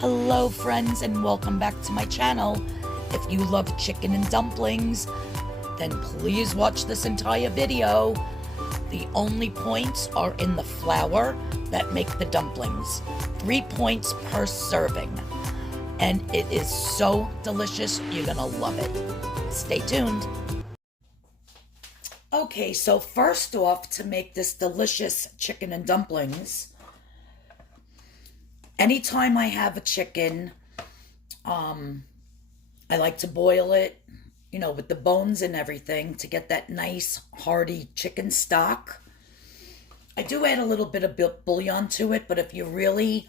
Hello friends, and welcome back to my channel. If you love chicken and dumplings, then please watch this entire video. The only points are in the flour that make the dumplings. 3 points per serving. And it is so delicious, you're gonna love it. Stay tuned. Okay, so first off, to make this delicious chicken and dumplings, anytime I have a chicken, I like to boil it, with the bones and everything to get that nice, hearty chicken stock. I do add a little bit of bouillon to it, but if you really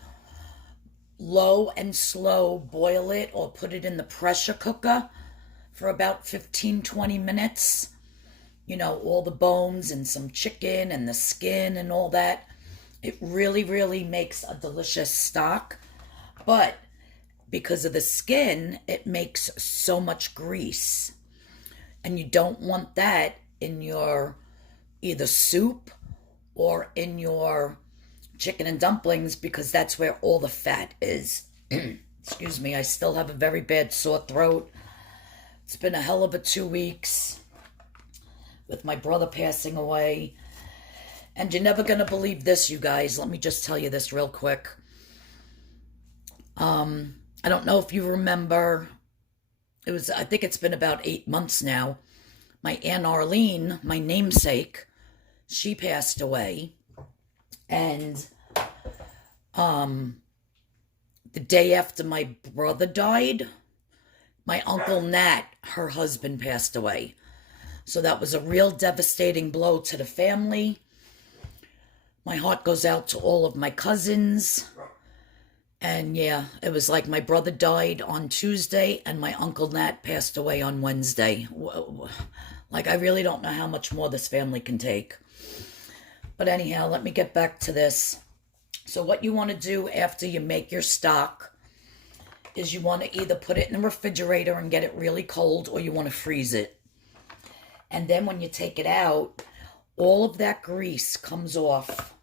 low and slow boil it or put it in the pressure cooker for about 15-20 minutes, all the bones and some chicken and the skin and all that, it really, really makes a delicious stock. But because of the skin, it makes so much grease. And you don't want that in your either soup or in your chicken and dumplings, because that's where all the fat is. Excuse me, I still have a very bad sore throat. It's been a hell of a 2 weeks with my brother passing away. And you're never going to believe this, you guys. Let me just tell you this real quick. I don't know if you remember. I think it's been about 8 months now. My Aunt Arlene, my namesake, she passed away. And the day after my brother died, my Uncle Nat, her husband, passed away. So that was a real devastating blow to the family. My heart goes out to all of my cousins. And yeah, it was like my brother died on Tuesday and my Uncle Nat passed away on Wednesday. Like, I really don't know how much more this family can take. But anyhow, let me get back to this. So what you want to do after you make your stock is you want to either put it in the refrigerator and get it really cold, or you want to freeze it. And then when you take it out, all of that grease comes off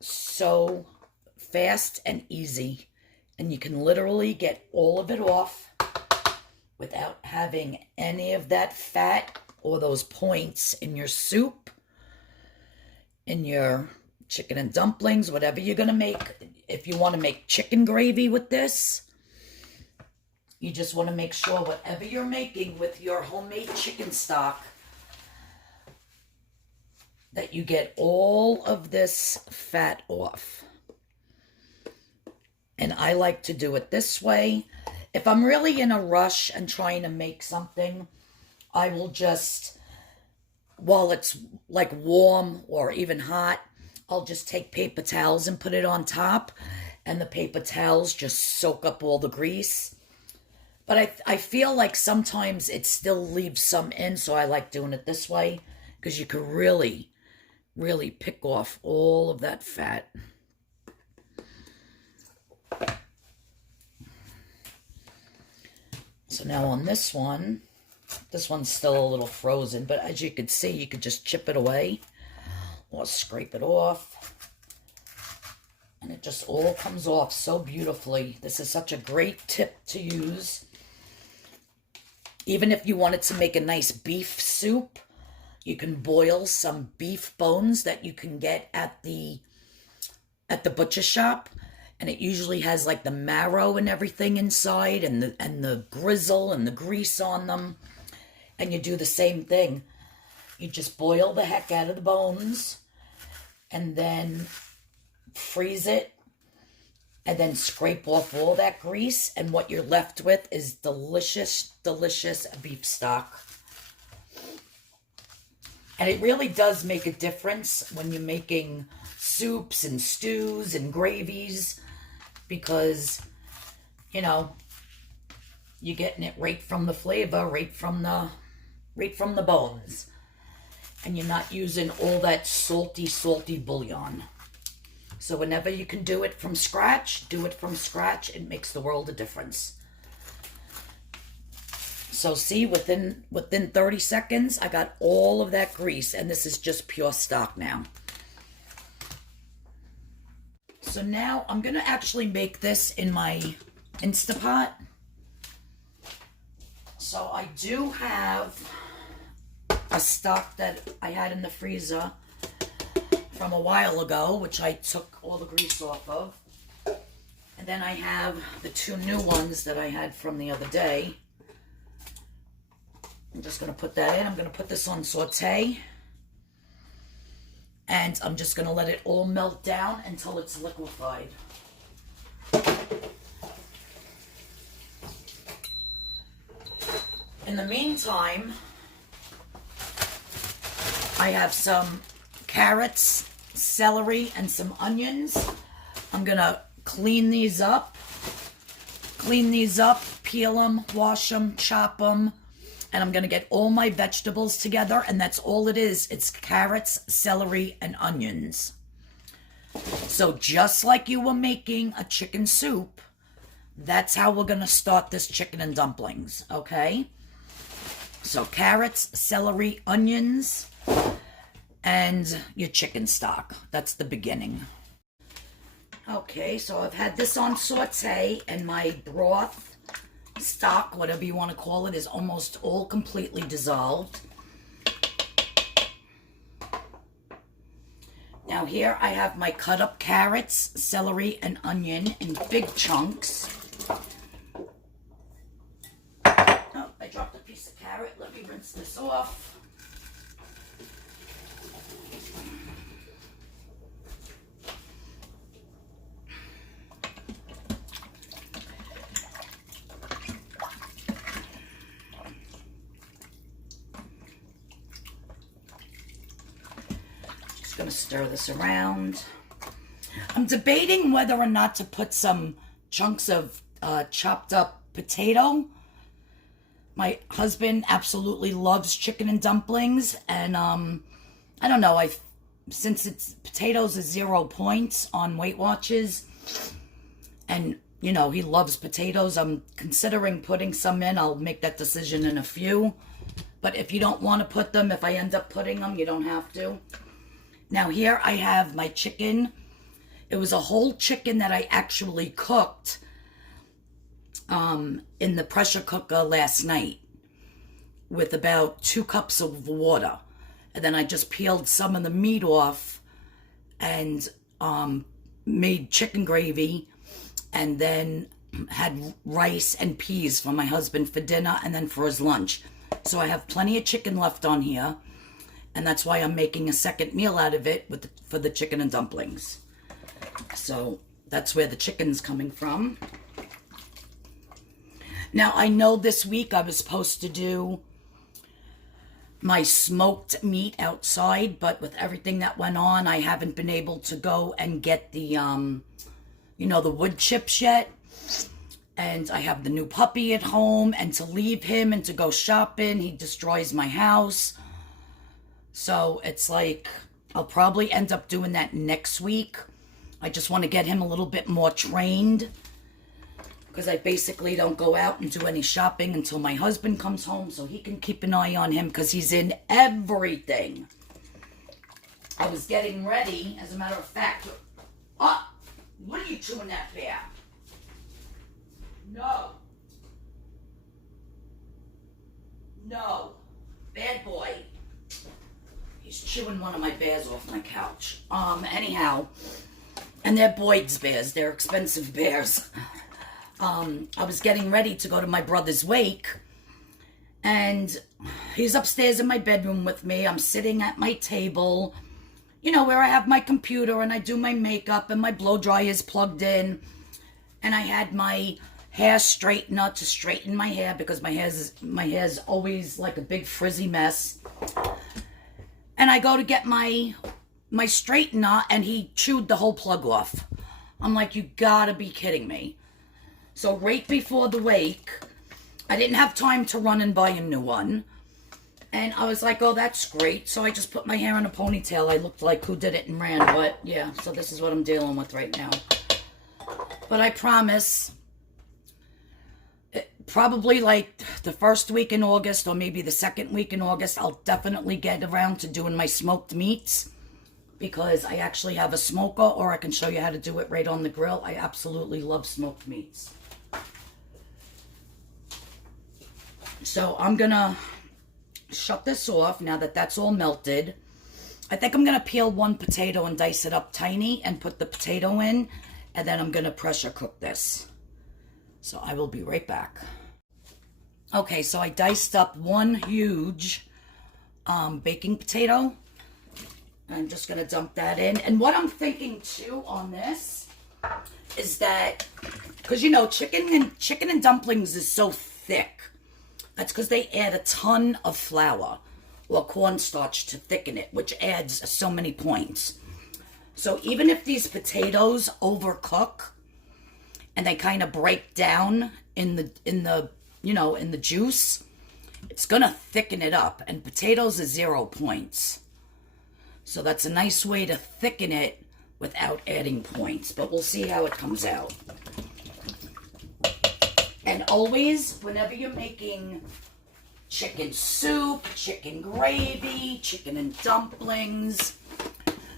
so fast and easy. And you can literally get all of it off without having any of that fat or those points in your soup, in your chicken and dumplings, whatever you're going to make. If you want to make chicken gravy with this, you just want to make sure whatever you're making with your homemade chicken stock, that you get all of this fat off. And I like to do it this way. If I'm really in a rush and trying to make something, I will just, while it's like warm or even hot, I'll just take paper towels and put it on top, and the paper towels just soak up all the grease. But I feel like sometimes it still leaves some in, so I like doing it this way, because you can really, really pick off all of that fat. So now on this one's still a little frozen, but as you can see, you could just chip it away or scrape it off. And it just all comes off so beautifully. This is such a great tip to use. Even if you wanted to make a nice beef soup, you can boil some beef bones that you can get at the butcher shop. And it usually has like the marrow and everything inside, and the grizzle and the grease on them. And you do the same thing. You just boil the heck out of the bones and then freeze it and then scrape off all that grease. And what you're left with is delicious, delicious beef stock. And it really does make a difference when you're making soups and stews and gravies, because, you're getting it right from the flavor, right from the bones. And you're not using all that salty, salty bouillon. So whenever you can do it from scratch, do it from scratch. It makes the world of difference. So see, within 30 seconds, I got all of that grease, and this is just pure stock now. So now I'm going to actually make this in my Instapot. So I do have a stock that I had in the freezer from a while ago, which I took all the grease off of. And then I have the 2 new ones that I had from the other day. I'm just going to put that in. I'm going to put this on saute. And I'm just going to let it all melt down until it's liquefied. In the meantime, I have some carrots, celery, and some onions. I'm going to clean these up, peel them, wash them, chop them. And I'm going to get all my vegetables together, and that's all it is. It's carrots, celery, and onions. So just like you were making a chicken soup, that's how we're going to start this chicken and dumplings, okay? So carrots, celery, onions, and your chicken stock. That's the beginning. Okay, so I've had this on saute, and my broth, stock, whatever you want to call it, is almost all completely dissolved. Now here I have my cut up carrots, celery, and onion in big chunks. Oh, I dropped a piece of carrot. Let me rinse this off. Going to stir this around. I'm debating whether or not to put some chunks of chopped up potato. My husband absolutely loves chicken and dumplings, and I don't know, since it's potatoes is 0 points on Weight Watchers, and you know he loves potatoes, I'm considering putting some in. I'll make that decision in a few, but if you don't want to put them, if I end up putting them, you don't have to. Now here I have my chicken. It was a whole chicken that I actually cooked in the pressure cooker last night with about 2 cups of water. And then I just peeled some of the meat off and made chicken gravy, and then had rice and peas for my husband for dinner and then for his lunch. So I have plenty of chicken left on here. And that's why I'm making a second meal out of it for the chicken and dumplings. So that's where the chicken's coming from. Now, I know this week I was supposed to do my smoked meat outside, but with everything that went on, I haven't been able to go and get the, the wood chips yet. And I have the new puppy at home, and to leave him and to go shopping, he destroys my house. So it's like, I'll probably end up doing that next week. I just want to get him a little bit more trained, because I basically don't go out and do any shopping until my husband comes home, so he can keep an eye on him, because he's in everything. I was getting ready, as a matter of fact. Oh, what are you chewing that bear? No. No. Bad boy. He's chewing one of my bears off my couch. Anyhow, and they're Boyd's bears. They're expensive bears. I was getting ready to go to my brother's wake, and he's upstairs in my bedroom with me. I'm sitting at my table, where I have my computer and I do my makeup, and my blow dryer is plugged in, and I had my hair straightener to straighten my hair, because my hair's always like a big frizzy mess. And I go to get my straightener, and he chewed the whole plug off. I'm like, you gotta be kidding me. So right before the wake, I didn't have time to run and buy a new one. And I was like, oh, that's great. So I just put my hair in a ponytail. I looked like who did it and ran. But yeah, so this is what I'm dealing with right now. But I promise, probably like the first week in August, or maybe the second week in August, I'll definitely get around to doing my smoked meats, because I actually have a smoker, or I can show you how to do it right on the grill. I absolutely love smoked meats. So I'm gonna shut this off now that that's all melted. I think I'm gonna peel one potato and dice it up tiny and put the potato in, and then I'm gonna pressure cook this. So I will be right back. Okay, so I diced up one huge baking potato. I'm just gonna dump that in. And what I'm thinking too on this is that, because you know, chicken and dumplings is so thick. That's because they add a ton of flour or cornstarch to thicken it, which adds so many points. So even if these potatoes overcook and they kind of break down in the juice, it's gonna thicken it up. And potatoes are 0 points. So that's a nice way to thicken it without adding points. But we'll see how it comes out. And always, whenever you're making chicken soup, chicken gravy, chicken and dumplings,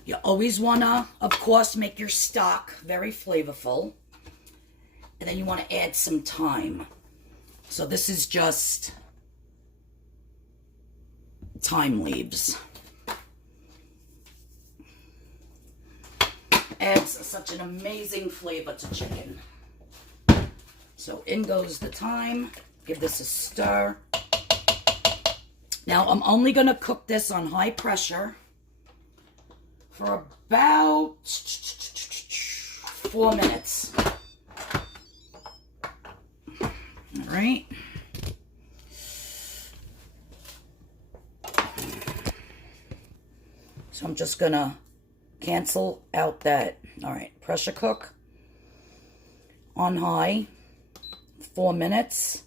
you always want to, of course, make your stock very flavorful. And then you want to add some thyme. So this is just thyme leaves. Adds such an amazing flavor to chicken. So in goes the thyme. Give this a stir. Now I'm only going to cook this on high pressure for about 4 minutes. All right. So I'm just going to cancel out that. All right, pressure cook on high, 4 minutes,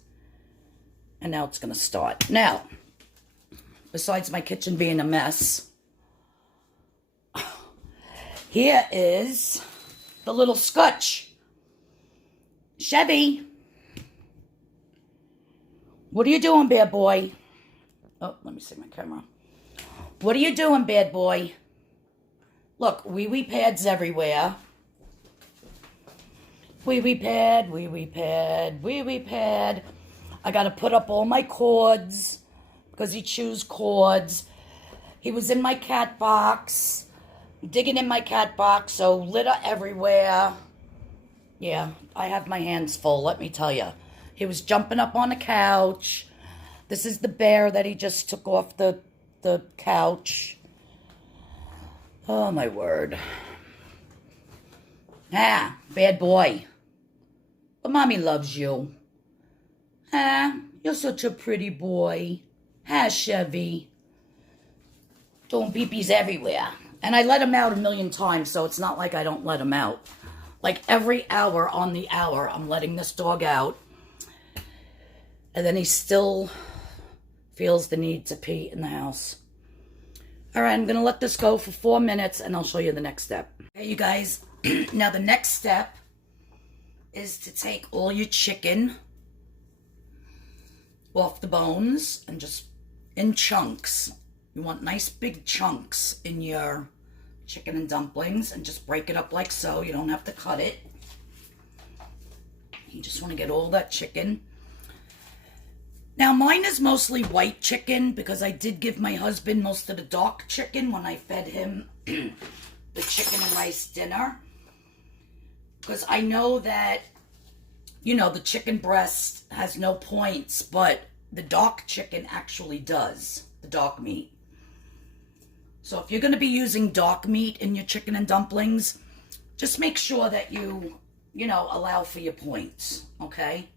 and now it's going to start. Now, besides my kitchen being a mess, here is the little scotch. Chevy, what are you doing, bad boy? Oh, let me see my camera. What are you doing, bad boy? Look, wee-wee pads everywhere. Wee-wee pad, wee-wee pad, wee-wee pad. I got to put up all my cords because he chews cords. He was in my cat box, digging in my cat box, so litter everywhere. Yeah, I have my hands full, let me tell you. He was jumping up on the couch. This is the bear that he just took off the couch. Oh, my word. Ah, bad boy. But Mommy loves you. Ah, you're such a pretty boy. Ah, Chevy. Doing pee-pees everywhere. And I let him out 1,000,000 times, so it's not like I don't let him out. Like every hour on the hour, I'm letting this dog out. And then he still feels the need to pee in the house. All right, I'm going to let this go for 4 minutes, and I'll show you the next step. Okay, you guys. Now, the next step is to take all your chicken off the bones and just in chunks. You want nice big chunks in your chicken and dumplings, and just break it up like so. You don't have to cut it. You just want to get all that chicken. Now, mine is mostly white chicken because I did give my husband most of the dark chicken when I fed him the chicken and rice dinner. Because I know that, you know, the chicken breast has no points, but the dark chicken actually does, the dark meat. So if you're going to be using dark meat in your chicken and dumplings, just make sure that you know, allow for your points, okay?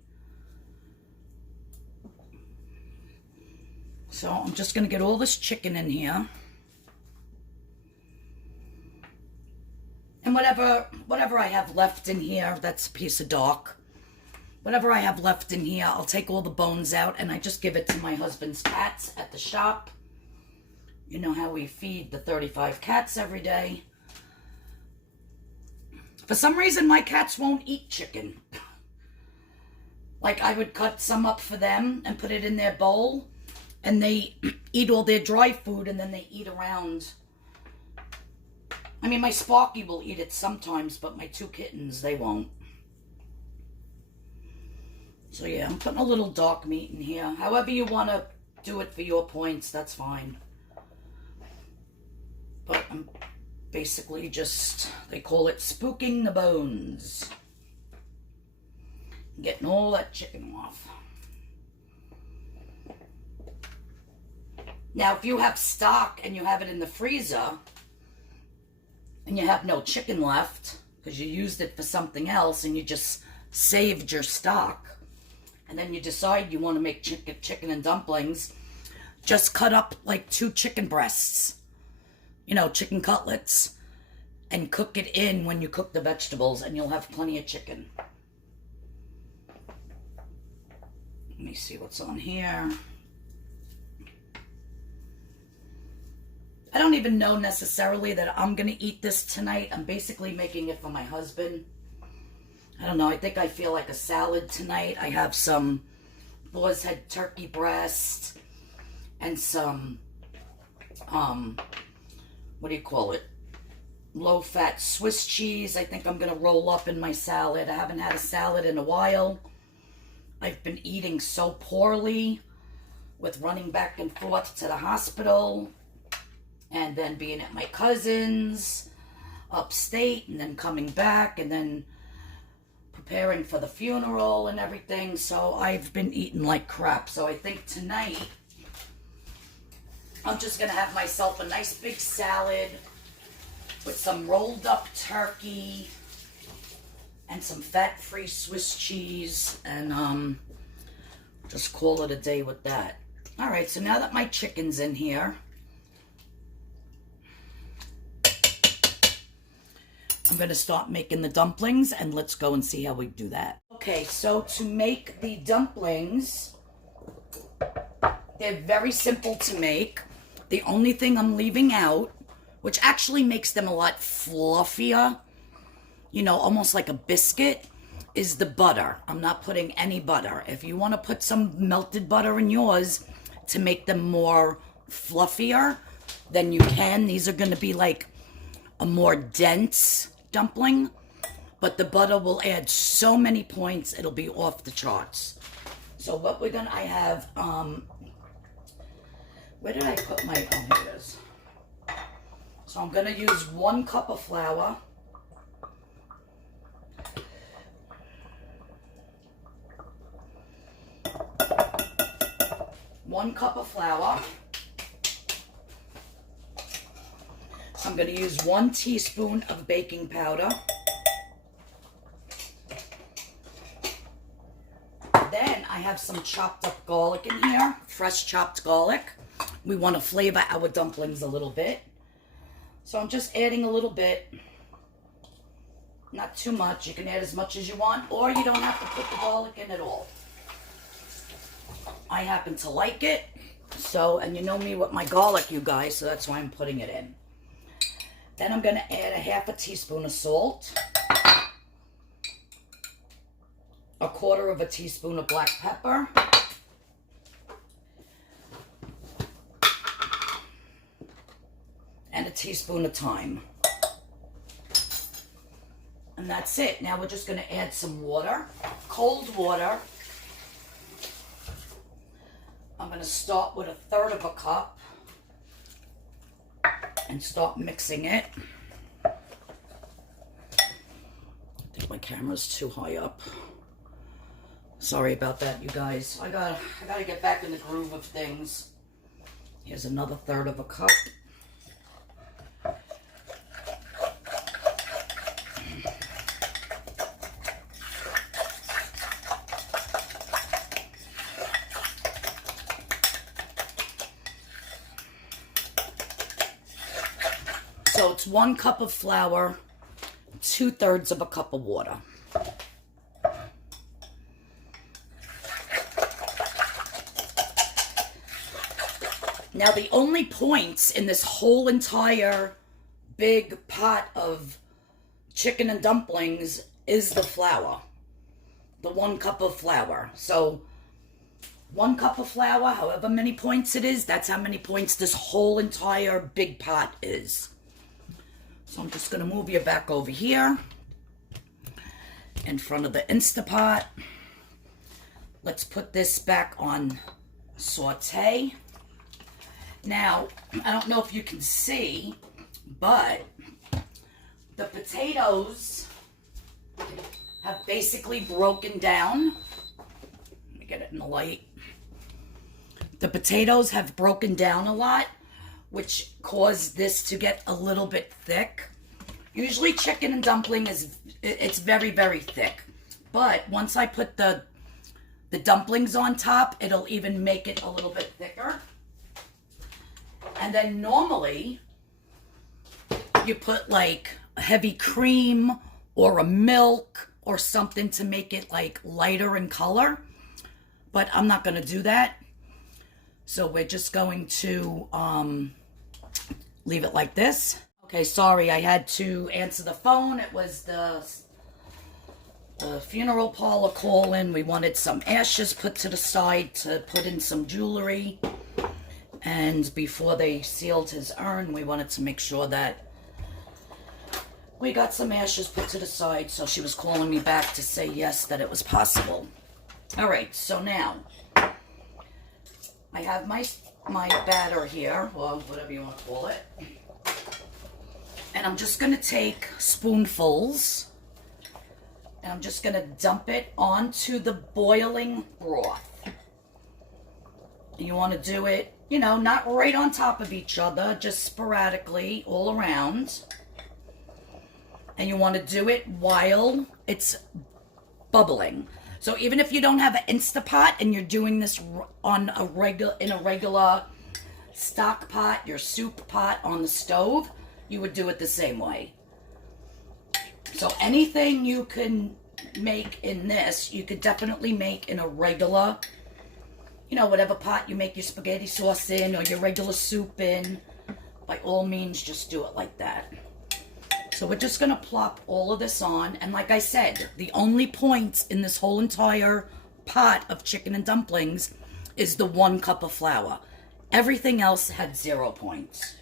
So I'm just going to get all this chicken in here. And whatever I have left in here, that's a piece of dark. Whatever I have left in here, I'll take all the bones out and I just give it to my husband's cats at the shop. You know how we feed the 35 cats every day. For some reason, my cats won't eat chicken. Like, I would cut some up for them and put it in their bowl. And they eat all their dry food, and then they eat around I mean, my Sparky will eat it sometimes, but my 2 kittens, they won't. So yeah, I'm putting a little dark meat in here. However you want to do it for your points, that's fine. But I'm basically just, they call it spooking the bones. Getting all that chicken off. Now, if you have stock and you have it in the freezer, and you have no chicken left, because you used it for something else, and you just saved your stock, and then you decide you want to make chicken and dumplings, just cut up like 2 chicken breasts, you know, chicken cutlets, and cook it in when you cook the vegetables, and you'll have plenty of chicken. Let me see what's on here. I don't even know necessarily that I'm going to eat this tonight. I'm basically making it for my husband. I don't know. I think I feel like a salad tonight. I have some boar's head turkey breast and some, what do you call it? Low-fat Swiss cheese. I think I'm going to roll up in my salad. I haven't had a salad in a while. I've been eating so poorly with running back and forth to the hospital. And then being at my cousin's upstate, and then coming back, and then preparing for the funeral and everything. So I've been eating like crap. So I think tonight I'm just going to have myself a nice big salad with some rolled up turkey and some fat-free Swiss cheese, and just call it a day with that. All right, so now that my chicken's in here, I'm going to start making the dumplings, and let's go and see how we do that. Okay, so to make the dumplings, they're very simple to make. The only thing I'm leaving out, which actually makes them a lot fluffier, you know, almost like a biscuit, is the butter. I'm not putting any butter. If you want to put some melted butter in yours to make them more fluffier, then you can. These are going to be like a more dense dumpling, but the butter will add so many points, it'll be off the charts. So what we're gonna, I have, where did I put my, oh, here it is. So I'm gonna use 1 cup of flour, I'm going to use 1 teaspoon of baking powder. Then I have some chopped up garlic in here, fresh chopped garlic. We want to flavor our dumplings a little bit. So I'm just adding a little bit, not too much. You can add as much as you want, or you don't have to put the garlic in at all. I happen to like it, so, and you know me with my garlic, you guys, so that's why I'm putting it in. Then I'm going to add a 1/2 teaspoon of salt, 1/4 teaspoon of black pepper, and a teaspoon of thyme. And that's it. Now we're just going to add some water, cold water. I'm going to start with 1/3 cup. And start mixing it. I think my camera's too high up. Sorry about that, you guys. I gotta get back in the groove of things. Here's another 1/3 cup. So it's 1 cup of flour, 2/3 cup of water. Now the only points in this whole entire big pot of chicken and dumplings is the flour. The 1 cup of flour. So 1 cup of flour, however many points it is, that's how many points this whole entire big pot is. So I'm just going to move you back over here in front of the Instapot. Let's put this back on saute. Now, I don't know if you can see, but the potatoes have basically broken down. Let me get it in the light. The potatoes have broken down a lot, which caused this to get a little bit thick. Usually chicken and dumpling it's very, very thick. But once I put the dumplings on top, it'll even make it a little bit thicker. And then normally, you put like a heavy cream or a milk or something to make it like lighter in color. But I'm not going to do that. So we're just going to leave it like this. Okay, sorry, I had to answer the phone. It was the funeral parlor calling. We wanted some ashes put to the side to put in some jewelry. And before they sealed his urn, we wanted to make sure that we got some ashes put to the side. So she was calling me back to say yes, that it was possible. All right, so now I have my batter here, or whatever you want to call it. And I'm just going to take spoonfuls, and I'm just going to dump it onto the boiling broth. You want to do it, you know, not right on top of each other, just sporadically all around. And you want to do it while it's bubbling. So even if you don't have an Instapot and you're doing this in a regular stock pot, your soup pot on the stove, you would do it the same way. So anything you can make in this, you could definitely make in a regular, you know, whatever pot you make your spaghetti sauce in or your regular soup in. By all means, just do it like that. So we're just going to plop all of this on. And like I said, the only points in this whole entire pot of chicken and dumplings is the 1 cup of flour. Everything else had 0 points.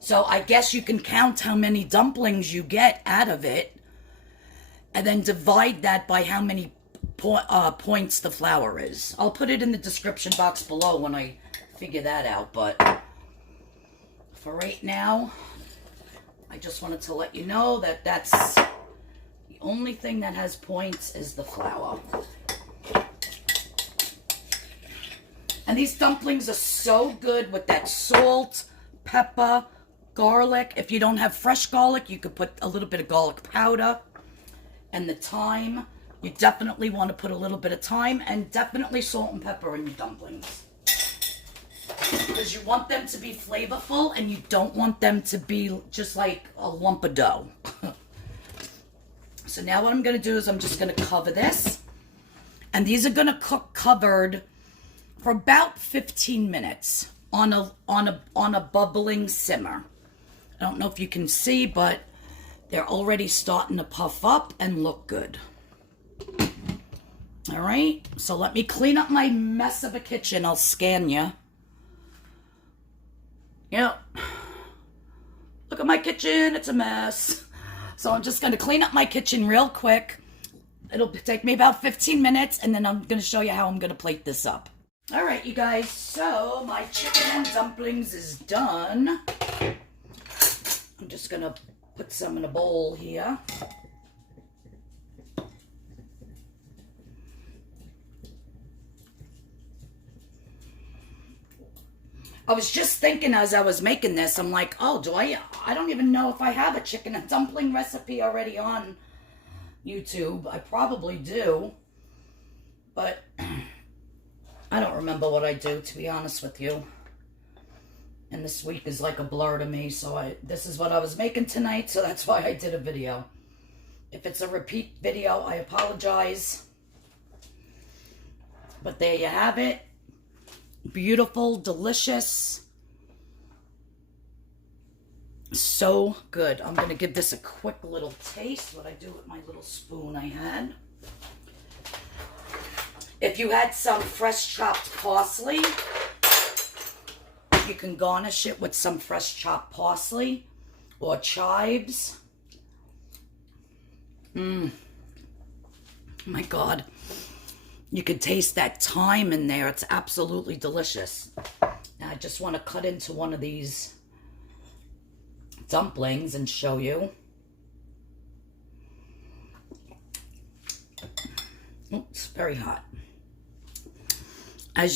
So I guess you can count how many dumplings you get out of it and then divide that by how many points the flour is. I'll put it in the description box below when I figure that out. But for right now, I just wanted to let you know that that's the only thing that has points is the flour. And these dumplings are so good with that salt, pepper, garlic. If you don't have fresh garlic, you could put a little bit of garlic powder. And the thyme, you definitely want to put a little bit of thyme and definitely salt and pepper in your dumplings. Because you want them to be flavorful and you don't want them to be just like a lump of dough. So now what I'm going to do is I'm just going to cover this. And these are going to cook covered for about 15 minutes on a bubbling simmer. I don't know if you can see, but they're already starting to puff up and look good. All right, so let me clean up my mess of a kitchen. I'll scan you. Yep. Look at my kitchen. It's a mess. So I'm just going to clean up my kitchen real quick. It'll take me about 15 minutes, and then I'm going to show you how I'm going to plate this up. All right, you guys. So my chicken and dumplings is done. I'm just going to put some in a bowl here. I was just thinking as I was making this, I'm like, oh, I don't even know if I have a chicken and dumpling recipe already on YouTube. I probably do, but I don't remember what I do, to be honest with you. And this week is like a blur to me, so this is what I was making tonight, so that's why I did a video. If it's a repeat video, I apologize. But there you have it. Beautiful, delicious. So good. I'm going to give this a quick little taste. What I do with my little spoon I had. If you had some fresh chopped parsley, you can garnish it with some fresh chopped parsley. or chives. Oh my God. You could taste that thyme in there. It's absolutely delicious. Now I just want to cut into one of these dumplings and show you. Oh, it's very hot. I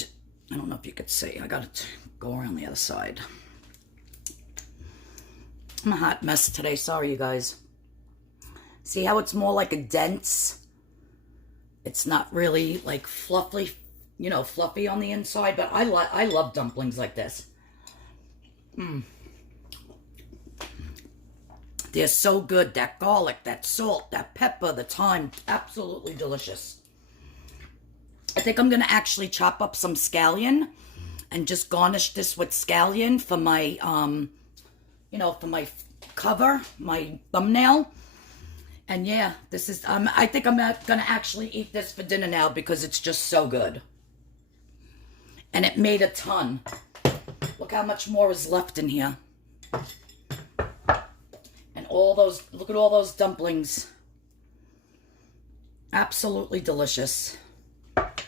don't know if you could see. I got to go around the other side. I'm a hot mess today. Sorry, you guys. See how it's more like a dense... It's not really like fluffy, fluffy on the inside, but I love dumplings like this. They're so good. That garlic, that salt, that pepper, the thyme, absolutely delicious. I think I'm going to actually chop up some scallion and just garnish this with scallion for my, for my cover, my thumbnail. And yeah, this is, I think I'm going to actually eat this for dinner now because it's just so good. And it made a ton. Look how much more is left in here. And look at all those dumplings. Absolutely delicious.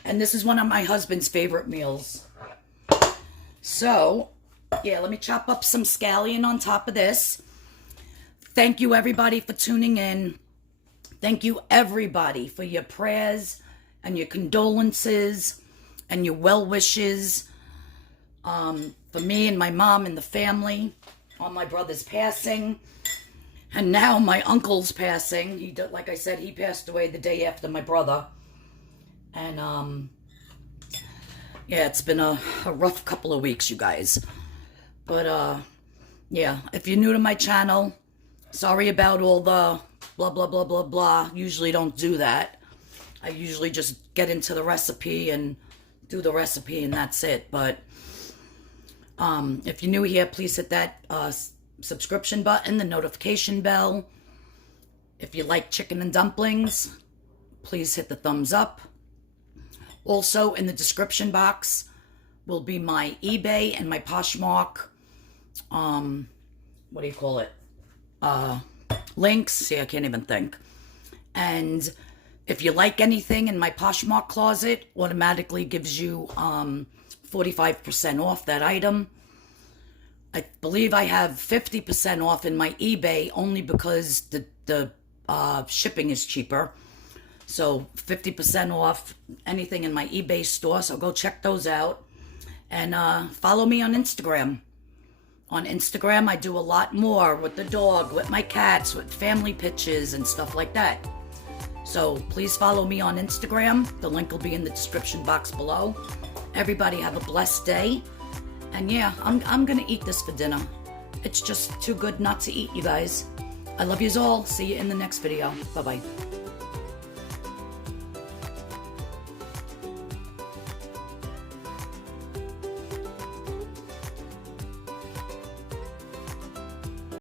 And this is one of my husband's favorite meals. So, yeah, let me chop up some scallion on top of this. Thank you, everybody, for tuning in. Thank you, everybody, for your prayers and your condolences and your well wishes for me and my mom and the family on my brother's passing. And now my uncle's passing. Like I said, he passed away the day after my brother. And, yeah, it's been a rough couple of weeks, you guys. But, yeah, if you're new to my channel, sorry about all the blah, blah, blah, blah, blah. Usually don't do that. I usually just get into the recipe and do the recipe and that's it. But if you're new here, please hit that subscription button, the notification bell. If you like chicken and dumplings, please hit the thumbs up. Also, in the description box will be my eBay and my Poshmark, what do you call it? Links. See, I can't even think. And if you like anything in my Poshmark Closet, automatically gives you 45% off that item. I believe I have 50% off in my eBay only because the shipping is cheaper. So 50% off anything in my eBay store. So go check those out. And follow me on Instagram. On Instagram, I do a lot more with the dog, with my cats, with family pictures and stuff like that. So please follow me on Instagram. The link will be in the description box below. Everybody have a blessed day. And yeah, I'm going to eat this for dinner. It's just too good not to eat, you guys. I love yous all. See you in the next video. Bye-bye.